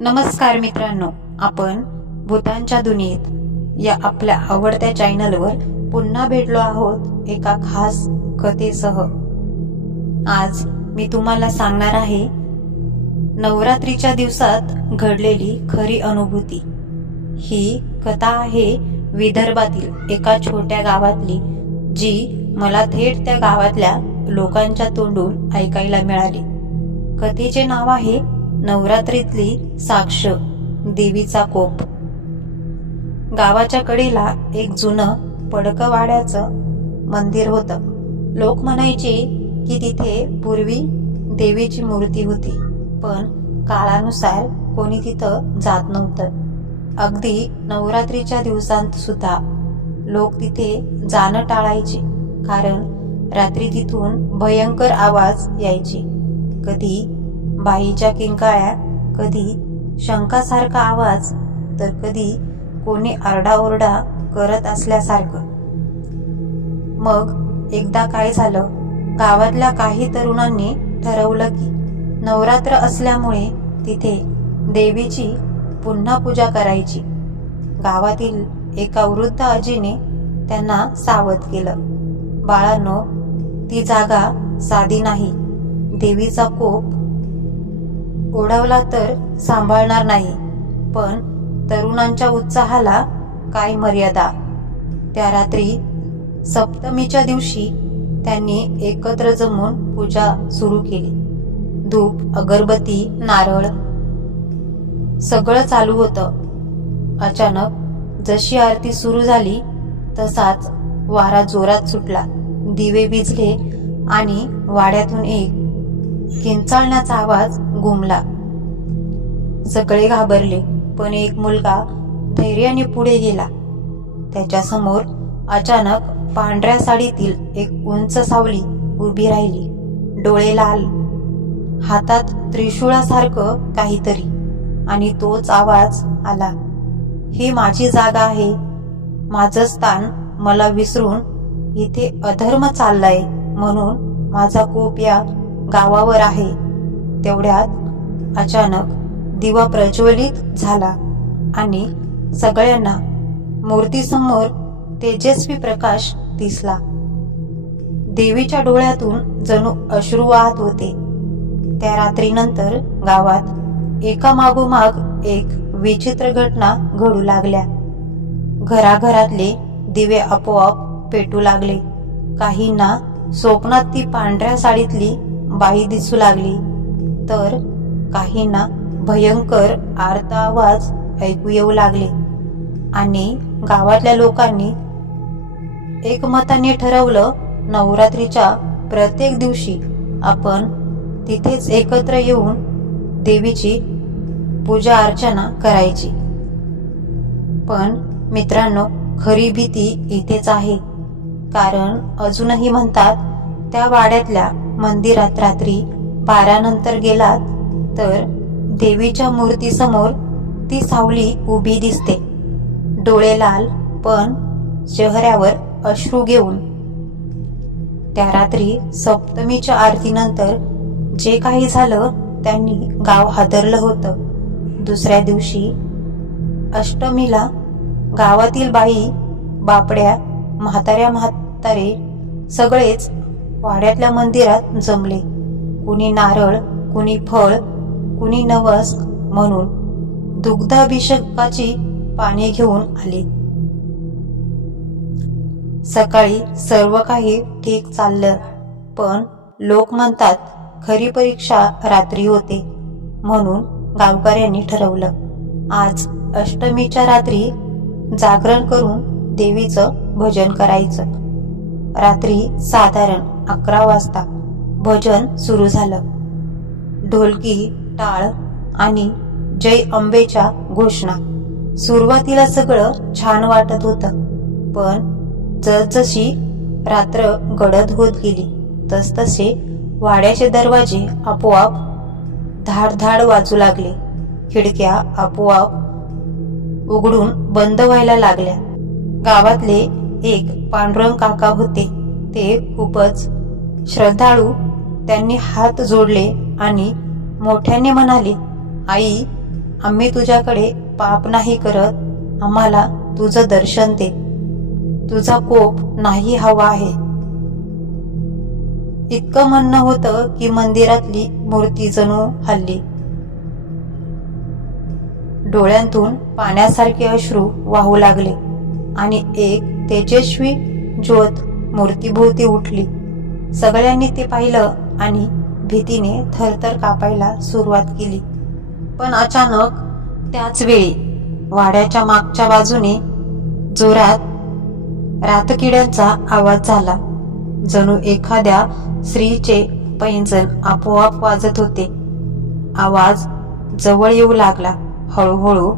नमस्कार मित्रांनो, आपण भूतांच्या दुनियेत या आपल्या आवडत्या चॅनलवर पुन्हा भेटलो आहोत एका खास कथेसह। आज मी तुम्हाला सांगणार आहे नवरात्रीच्या दिवसात घडलेली खरी अनुभूती। ही कथा आहे विदर्भातील एका छोट्या गावातली, जी मला थेट त्या गावातल्या लोकांच्या तोंडून ऐकायला मिळाली। कथेचे नाव आहे नवरात्रीतली साक्ष, देवीचा कोप। गावाच्या कडेला एक जुनं पडकवाड्याचं मंदिर होतं। लोक म्हणायचे की तिथे पूर्वी देवीची मूर्ती होती, पण काळानुसार कोणी तिथं जात नव्हतं। अगदी नवरात्रीच्या दिवसांत सुद्धा लोक तिथे जाणं टाळायचे, कारण रात्री तिथून भयंकर आवाज यायचे। कधी बाईच्या किंकाळ्या, कधी शंखासारखा आवाज, तर कधी कोणी आरडाओरडा करत असल्यासारखं। मग एकदा काय झालं, गावातल्या काही तरुणांनी ठरवलं की नवरात्र असल्यामुळे तिथे देवीची पुन्हा पूजा करायची। गावातील एका वृद्ध आजीने त्यांना सावध केलं, बाळांनो, ती जागा साधी नाही। देवीचा कोप ओढवला तर सांभाळणार नाही, पण तरुणांच्या उत्साहाला काय मर्यादा। त्या रात्री सप्तमीच्या दिवशी त्यांनी एकत्र जमून पूजा सुरू केली। धूप, अगरबत्ती, नारळ सगळं चालू होतं। अचानक जशी आरती सुरू झाली तसाच वारा जोरात सुटला, दिवे विझले आणि वाड्यातून एक किंचाळण्याचा आवाज घुमला। सगळे घाबरले, पण एक मुलगा धैर्याने पुढे गेला। त्याच्या समोर अचानक पांढऱ्या साडीतील एक उंच सावली उभी राहिली, डोळे लाल, हातात त्रिशूळासारखं काहीतरी, आणि तोच आवाज आला, ही माझी जागा आहे, माझं स्थान मला विसरून इथे अधर्म चाललाय, म्हणून माझा कोप या गावावर आहे। तेवढ्यात अचानक दिवा प्रज्वलित झाला आणि सगळ्यांना मूर्तीसमोर तेजस्वी प्रकाश दिसला। देवीच्या डोळ्यातून जणू अश्रू वाहत होते। त्या रात्रीनंतर गावात एकामागोमाग एक विचित्र घटना घडू लागल्या। घराघरातले दिवे आपोआप पेटू लागले। काहींना स्वप्नात ती पांढऱ्या साडीतली बाई दिसू लागली, तर काहींना भयंकर आर्त आवाज ऐकू येऊ लागले। आणि गावातल्या लोकांनी एकमताने ठरवलं, नवरात्रीच्या प्रत्येक दिवशी आपण तिथेच एकत्र येऊन देवीची पूजा अर्चना करायची। पण मित्रांनो, खरी भीती इथेच आहे, कारण अजूनही म्हणतात त्या वाड्यातल्या मंदिरात रात्री 12 नंतर गेलात तर देवीच्या मूर्तीसमोर ती सावली उभी दिसते, डोळे लाल, पण चेहऱ्यावर अश्रू घेऊन। त्या रात्री सप्तमीच्या आरतीनंतर जे काही झालं त्यांनी गाव हादरलं होतं। दुसऱ्या दिवशी अष्टमीला गावातील बाई, बापड्या, म्हातारे सगळेच वाड्यातल्या मंदिरात जमले। कुणी नारळ, कुणी फळ, कुणी नवस म्हणून दुग्धाभिषेकाची पाने घेऊन आली। सकाळी सर्व काही ठीक चाललं, पण लोक म्हणतात खरी परीक्षा रात्री होते, म्हणून गावकऱ्यांनी ठरवलं, आज अष्टमीच्या रात्री जागरण करून देवीचं भजन करायचं। रात्री साधारण 11 वाजता भजन सुरू झालं। ढोलकी, टाळ आणि जय अंबेच्या घोषणा। सुरुवातीला सगळं छान वाटत होतं, पण जसजशी रात्र गडद होत गेली तसतसे वाड्याचे दरवाजे आपोआप धाड धाड वाजू लागले। खिडक्या आपोआप उघडून बंद व्हायला लागल्या। गावातले एक पांडुरंग काका होते, ते खूपच श्रद्धाळू। त्यांनी हात जोडले आणि मोठ्याने म्हणाले, आई, आम्ही तुझ्याकडे पाप नाही करत, आम्हाला तुझं दर्शन दे, तुझा कोप नाही हवा आहे. इतकं म्हणणं होतं की मंदिरातली मूर्ती जणू हलली. डोळ्यांतून पाण्यासारखे अश्रू वाहू लागले आणि एक तेजस्वी ज्योत मूर्तीभोवती उठली. सगळ्यांनी ते पाहिलं आणि भीतीने थरथर कापायला सुरुवात केली. पण अचानक त्याच वेळी वाड्याच्या मागच्या बाजूने जोरात रातकिड्यांचा आवाज झाला. जणू एखाद्या स्त्रीचे पैंजण आपोआप वाजत होते. आवाज जवळ येऊ लागला. हळूहळू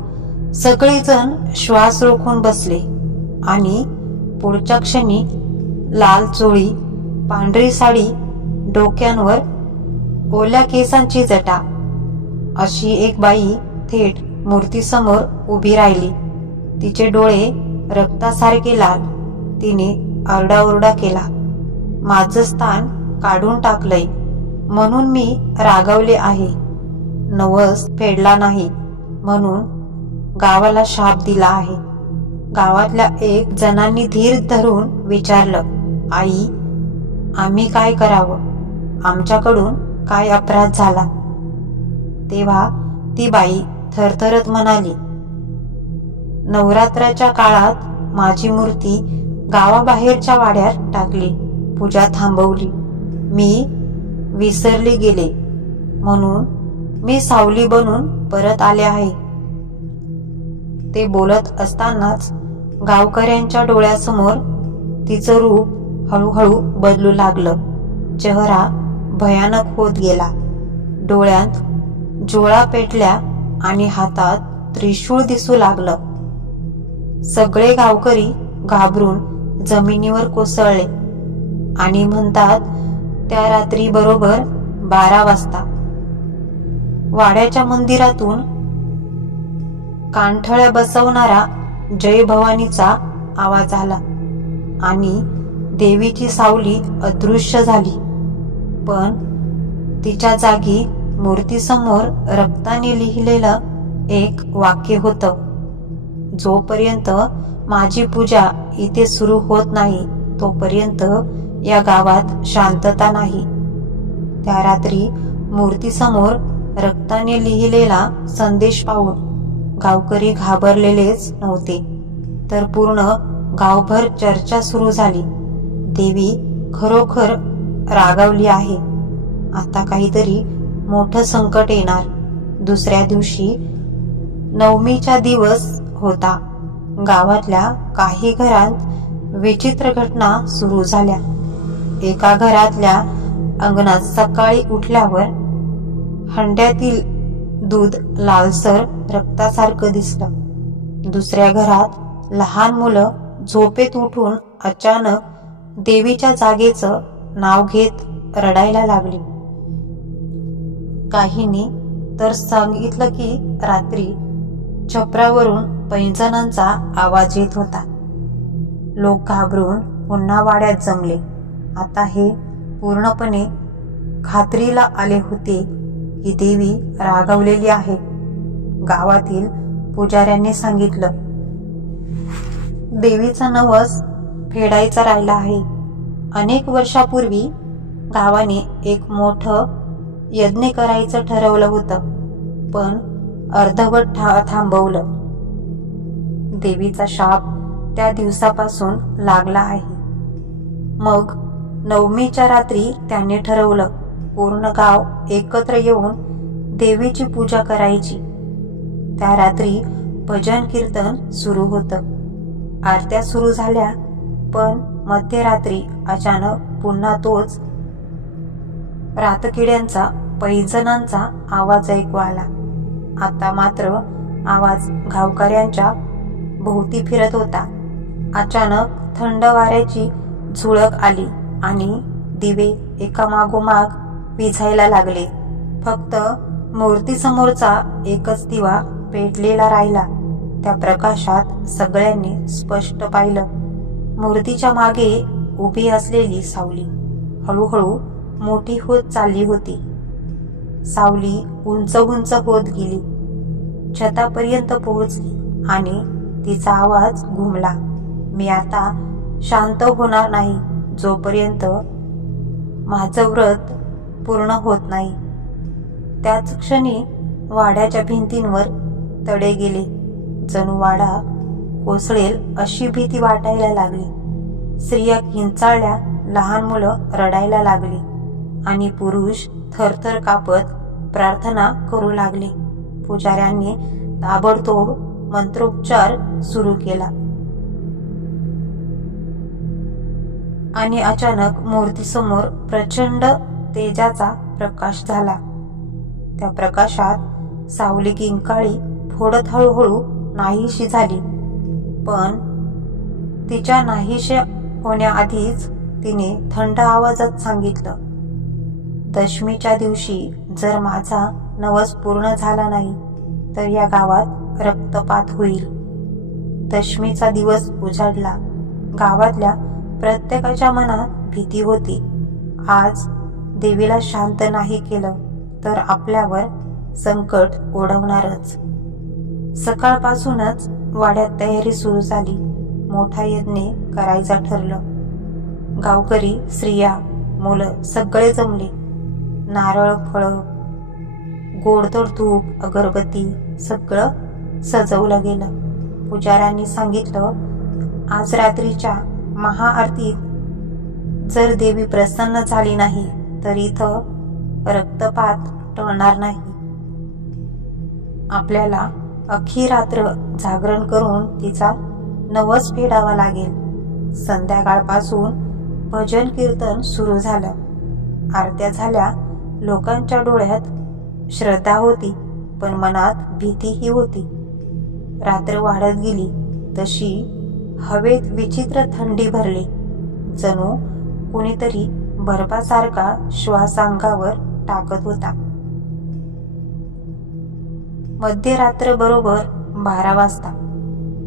सगळेजण श्वास रोखून बसले आणि पुढच्या क्षणी लाल चोळी, पांढरी साडी, डोक्यांवर ओल्या केसांची जटा अशी एक बाई थेट मूर्तीसमोर उभी राहिली. तिचे डोळे रक्तासारखे लाल. तिने आरडाओरडा केला, माझं स्थान काढून टाकलंय म्हणून मी रागावले आहे, नवस फेडला नाही म्हणून गावाला शाप दिला आहे. गावातल्या एक जणांनी धीर धरून विचारलं, आई, आम्ही काय करावं? आमच्याकडून काय अपराध झाला? तेव्हा ती बाई थरथरत म्हणाली, नवरात्राच्या काळात माझी मूर्ती गावाबाहेरच्या वाड्यात टाकली, पूजा थांबवली. मी विसरले गेले म्हणून मी सावली बनून परत आले आहे. ते बोलत असतानाच गावकऱ्यांच्या डोळ्यासमोर तिचं रूप हळूहळू बदलू लागलं. चेहरा भयानक होत गेला. डोळ्यात जोळा पेटल्या आणि हातात त्रिशूळ दिसू लागलं. सगळे गावकरी घाबरून जमिनीवर कोसळले आणि म्हणतात त्या रात्री बरोबर 12 वाजता वाड्याच्या मंदिरातून कानठळ्या बसवणारा जय भवानीचा आवाज आला आणि देवीची सावली अदृश्य झाली. पण तिच्या जागी मूर्तीसमोर रक्ताने लिहिलेलं एक वाक्य होतं, जोपर्यंत माझी पूजा इथे सुरू होत नाही तोपर्यंत या गावात शांतता नाही. त्या रात्री मूर्तीसमोर रक्ताने लिहिलेला संदेश पाहून गावकरी घाबरलेलेच नव्हते, तर पूर्ण गावभर चर्चा सुरू झाली. देवी खरोखर रागावली आहे. आता काहीतरी मोठं संकट येणार. दुसऱ्या दिवशी नवमीचा दिवस होता. गावातल्या काही घरात विचित्र घटना सुरू झाल्या. एका घरातल्या अंगणात सकाळी उठल्यावर हंड्यातील दूध लालसर रक्तासारखं दिसलं. दुसऱ्या घरात लहान मुलं झोपेत उठून अचानक देवीच्या जागेचं नाव घेत रडायला लागली. काहींनी तर सांगितलं की रात्री छपरावरून पैंजणांचा आवाज येत होता. लोक घाबरून पुन्हा वाड्यात जमले. आता हे पूर्णपणे खात्रीला आले होते की देवी रागावलेली आहे. गावातील पुजाऱ्यांनी सांगितलं, देवीचा नवस फेडायचा राहिला आहे. अनेक वर्षापूर्वी गावाने एक मोठं यज्ञ करायचं ठरवलं होतं, पण अर्धवट थांबवलं. देवीचा शाप त्या दिवसापासून लागला आहे. मग नवमीच्या रात्री त्याने ठरवलं पूर्ण गाव एकत्र येऊन देवीची पूजा करायची. त्या रात्री भजन कीर्तन सुरू होतं. आरत्या सुरू झाल्या, पण मध्यरात्री अचानक पुन्हा तोच रातकिड्यांचा पैंजणांचा आवाज ऐकू आला. आता मात्र आवाज गावकऱ्यांच्या भोवती फिरत होता. अचानक थंड वाऱ्याची झुळक आली आणि दिवे एका मागोमाग विझायला लागले. फक्त मूर्तीसमोरचा एकच दिवा पेटलेला राहिला. त्या प्रकाशात सगळ्यांनी स्पष्ट पाहिलं, मूर्तीच्या मागे उभी असलेली सावली हळूहळू मोठी होत चालली होती. सावली उंच उंच होत गेली. छतापर्यंत पोहोचली आणि तिचा आवाज घुमला, मी आता शांत होणार नाही जोपर्यंत माझं व्रत पूर्ण होत नाही. त्याच क्षणी वाड्याच्या भिंतींवर तडे गेले. जणू वाडा कोसळेल अशी भीती वाटायला लागली. स्त्रिया किंचाळल्या, लहान मुलं रडायला लागली आणि पुरुष थरथर कापत प्रार्थना करू लागले. पुजाऱ्यांनी ताबडतोब मंत्रोच्चार सुरू केला आणि अचानक मूर्तीसमोर प्रचंड तेजाचा प्रकाश झाला. त्या प्रकाशात सावली किंकाळी फोडत हळूहळू नाहीशी झाली. पण तिच्या नाहीशी होण्याआधीच तिने थंड आवाजात सांगितलं, दशमीच्या दिवशी जर माझा नवस पूर्ण झाला नाही तर या गावात रक्तपात होईल. दशमीचा दिवस उजाडला. गावातल्या प्रत्येकाच्या मनात भीती होती. आज देवीला शांत नाही केलं तर आपल्यावर संकट ओढवणारच. सकाळपासूनच वाड्यात तयारी सुरू झाली. मोठा यज्ञ करायचा ठरलं. गावकरी, स्त्रिया, मुलं सगळे जमले. नारळ, फळं, गोडधोड तूप, अगरबत्ती सगळं सजवलं गेलं. पुजाऱ्यांनी सांगितलं, आज रात्रीच्या महाआरतीत जर देवी प्रसन्न झाली नाही तर इथं रक्तपात टळणार नाही. आपल्याला अख्खी रात्र जागरण करून तिचा नवस फेडावा लागेल. संध्याकाळपासून भजन कीर्तन सुरू झालं. आरत्या झाल्या. लोकांच्या डोळ्यात श्रद्धा होती पण मनात भीतीही होती. रात्र वाढत गेली तशी हवेत विचित्र थंडी भरली. जणू कुणीतरी बर्फासारखा श्वास अंगावर टाकत होता. मध्यरात्र बरोबर 12 वाजता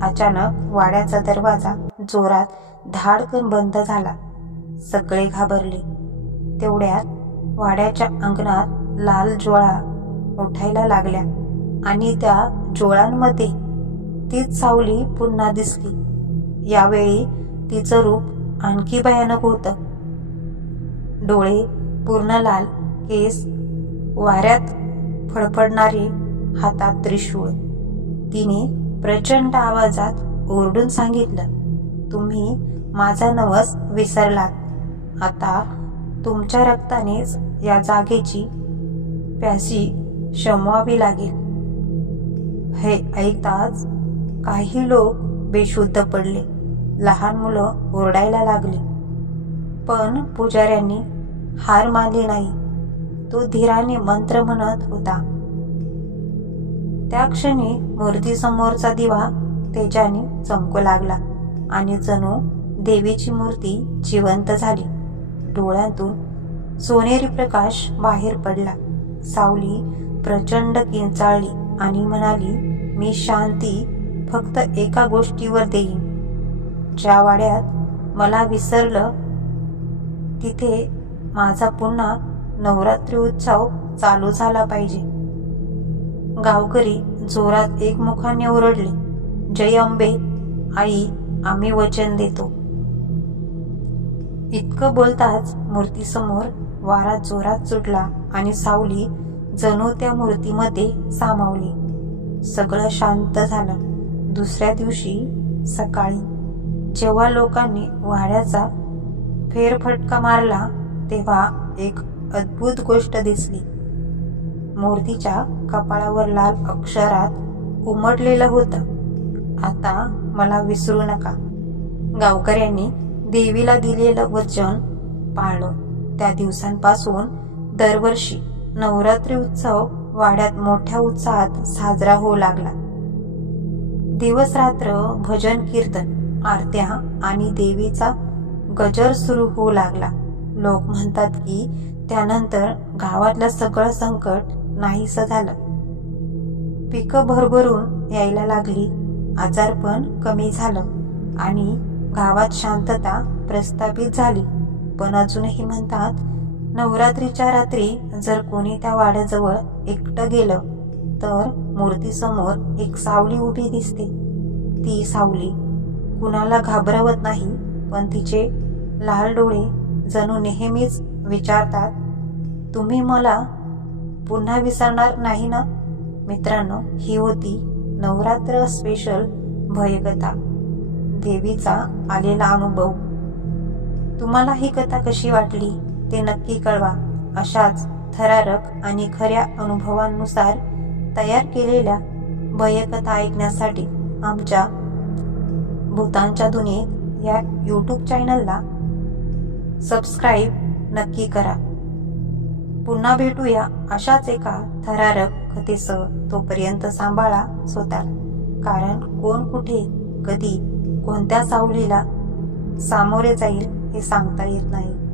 अचानक वाड्याचा दरवाजा जोरात धाडकन बंद झाला. सगळे घाबरले. तेवढ्यात वाड्याच्या अंगणात लाल ज्वाळा उठायला लागल्या आणि त्या ज्वाळांमध्ये तीच सावली पुन्हा दिसली. यावेळी तिचं रूप आणखी भयानक होतं. डोळे पूर्ण लाल, केस वाऱ्यात फडफडणारे, हातात त्रिशूळ. तिने प्रचंड आवाजात ओरडून सांगितलं, तुम्ही माझा नवस विसरलात. आता तुमच्या रक्तानेच या जागेची प्यासी शमवावी लागेल. हे ऐकताच काही लोक बेशुद्ध पडले. लहान मुलं ओरडायला लागली. पण पुजाऱ्यांनी हार मानली नाही. तो धीराने मंत्र म्हणत होता. त्या क्षणी मूर्तीसमोरचा दिवा तेजाने चमकू लागला आणि जणू देवीची मूर्ती जिवंत झाली. डोळ्यांतून सोनेरी प्रकाश बाहेर पडला. सावली प्रचंड किंचाळली आणि म्हणाली, मी शांती फक्त एका गोष्टीवर देईन. ज्या वाड्यात मला विसरलं तिथे माझा पुन्हा नवरात्री उत्सव चालू झाला पाहिजे. गावकरी जोरात एकमुखाने ओरडले, जय अंबे आई, आम्ही वचन देतो. इतकं बोलताच मूर्तीसमोर वारा जोरात सुटला आणि सावली जणू त्या मूर्तीमध्ये सामावली. सगळं शांत झालं. दुसऱ्या दिवशी सकाळी जेव्हा लोकांनी वाड्याचा फेरफटका मारला तेव्हा एक अद्भुत गोष्ट दिसली. मूर्तीच्या कपाळावर लाल अक्षरात उमटलेलं होतं, आता मला विसरू नका. गावकऱ्यांनी देवीला दिलेलं वचन पाळलं. त्या दिवसांपासून दरवर्षी नवरात्री उत्सव वाड्यात मोठ्या उत्साहात साजरा होऊ लागला. दिवस रात्र भजन कीर्तन, आरत्या आणि देवीचा गजर सुरू होऊ लागला. लोक म्हणतात की त्यानंतर गावातलं सगळं संकट नाहीसं झालं. पिकं भरभरून यायला लागली, आजारपण कमी झालं आणि गावात शांतता प्रस्थापित झाली. पण अजूनही म्हणतात, नवरात्रीच्या रात्री जर कोणी त्या वाड्याजवळ एकटं गेलं तर मूर्तीसमोर एक सावली उभी दिसते. ती सावली कुणाला घाबरवत नाही, पण तिचे लाल डोळे जणू नेहमीच विचारतात, तुम्ही मला पुन्हा विसरणार नाही ना? मित्रांनो, ही होती नवरात्र स्पेशल भयकथा, देवीचा आलेला अनुभव. तुम्हाला ही कथा कशी वाटली ते नक्की कळवा. अशाच थरारक आणि खऱ्या अनुभवांनुसार तयार केलेल्या भयकथा ऐकण्यासाठी आमच्या भूतांच्या दुनियेत या यूट्यूब चॅनलला सबस्क्राईब नक्की करा. पुन्हा भेटूया अशाच एका थरारक कथेसह. तोपर्यंत सांभाळा स्वतःला, कारण कोण कुठे कधी कोणत्या सावलीला सामोरे जाईल हे सांगता येत नाही.